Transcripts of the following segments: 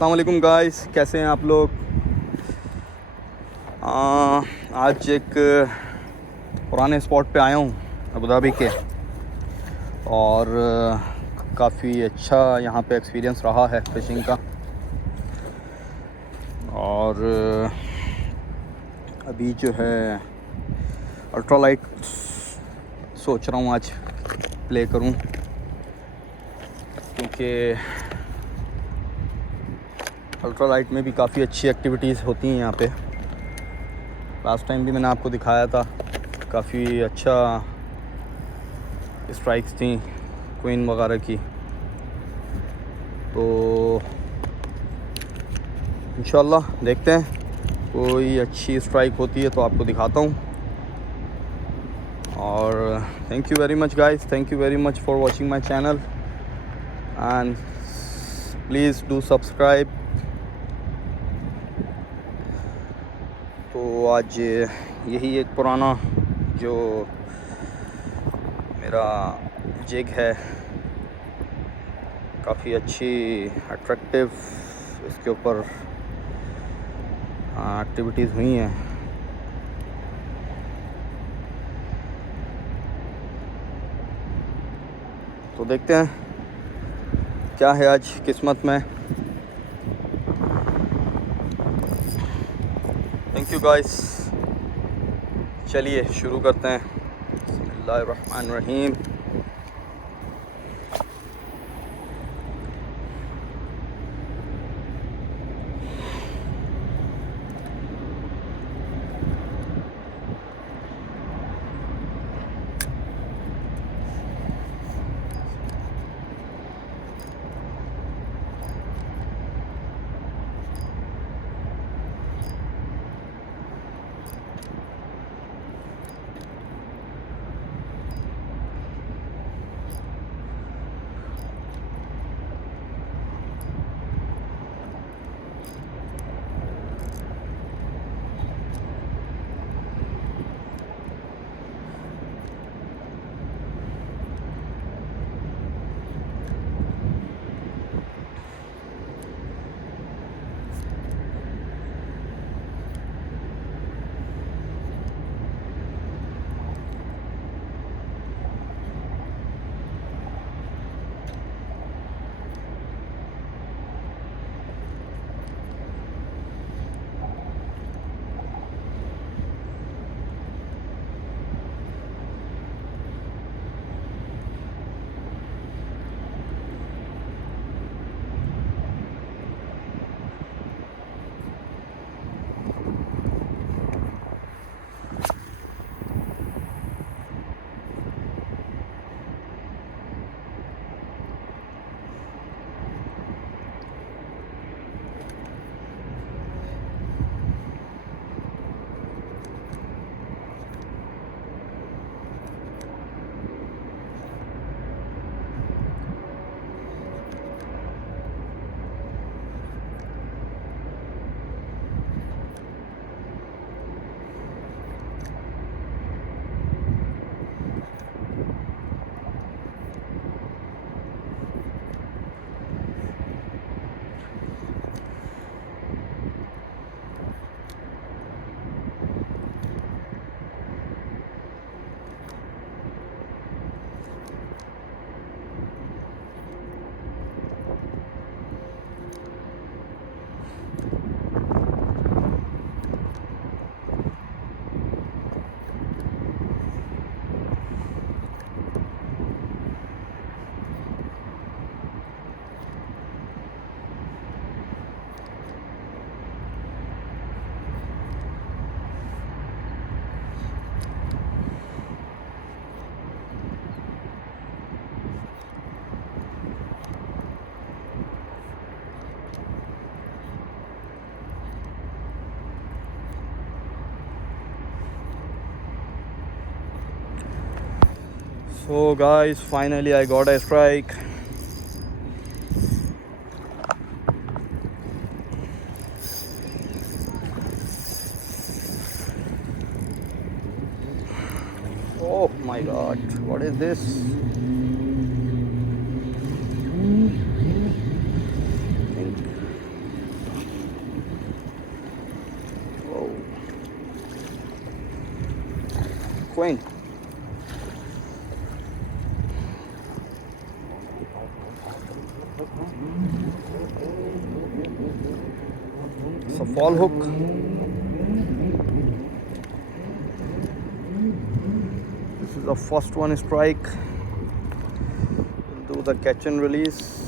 अस्सलाम वालेकुम गाइस, कैसे हैं आप लोग। आज एक पुराने स्पॉट पे आया हूँ अबू धाबी के, और काफ़ी अच्छा यहाँ पे एक्सपीरियंस रहा है फ़िशिंग का। और अभी जो है अल्ट्रालाइट सोच रहा हूँ आज प्ले करूँ, क्योंकि अल्ट्रालाइट में भी काफ़ी अच्छी एक्टिविटीज़ होती हैं यहाँ पे। लास्ट टाइम भी मैंने आपको दिखाया था, काफ़ी अच्छा स्ट्राइक्स थी क्वीन वगैरह की। तो इंशाल्लाह देखते हैं, कोई अच्छी स्ट्राइक होती है तो आपको दिखाता हूँ। और thank you very much guys, thank you very much for watching my channel and please do subscribe. तो आज यही एक पुराना जो मेरा जिग है, काफ़ी अच्छी अट्रैक्टिव इसके ऊपर एक्टिविटीज़ हुई हैं। तो देखते हैं क्या है आज किस्मत में। थैंक यू गाइस, चलिए शुरू करते हैं। बिस्मिल्लाहिर्रहमानिर्रहीम। So guys, finally I got a strike. Oh my god, what is this? Queen. It's a fall hook. This is the first one strike. We'll do the catch and release.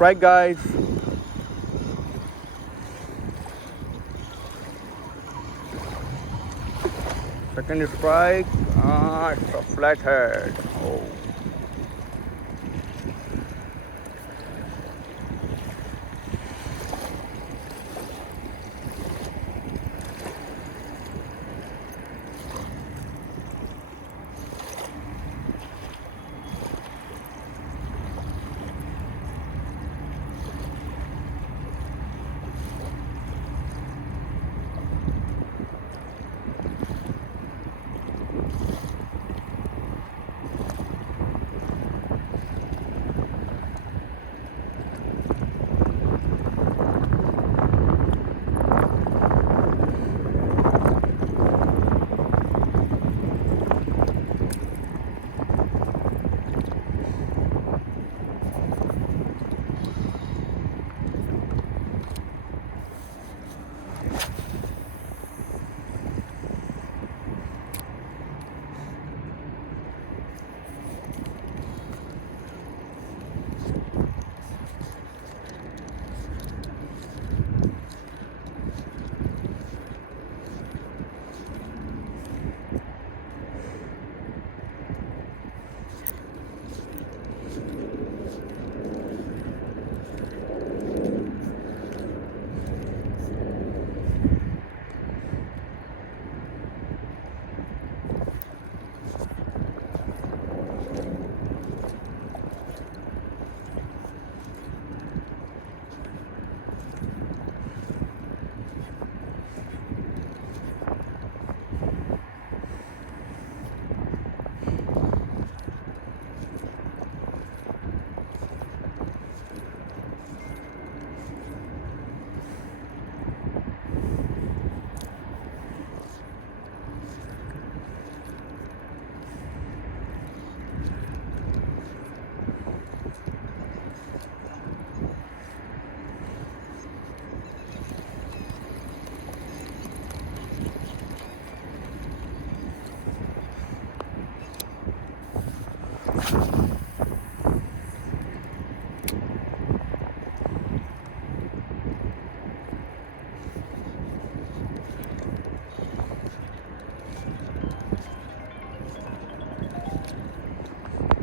Strike, guys. Second strike. It's a flathead. Oh.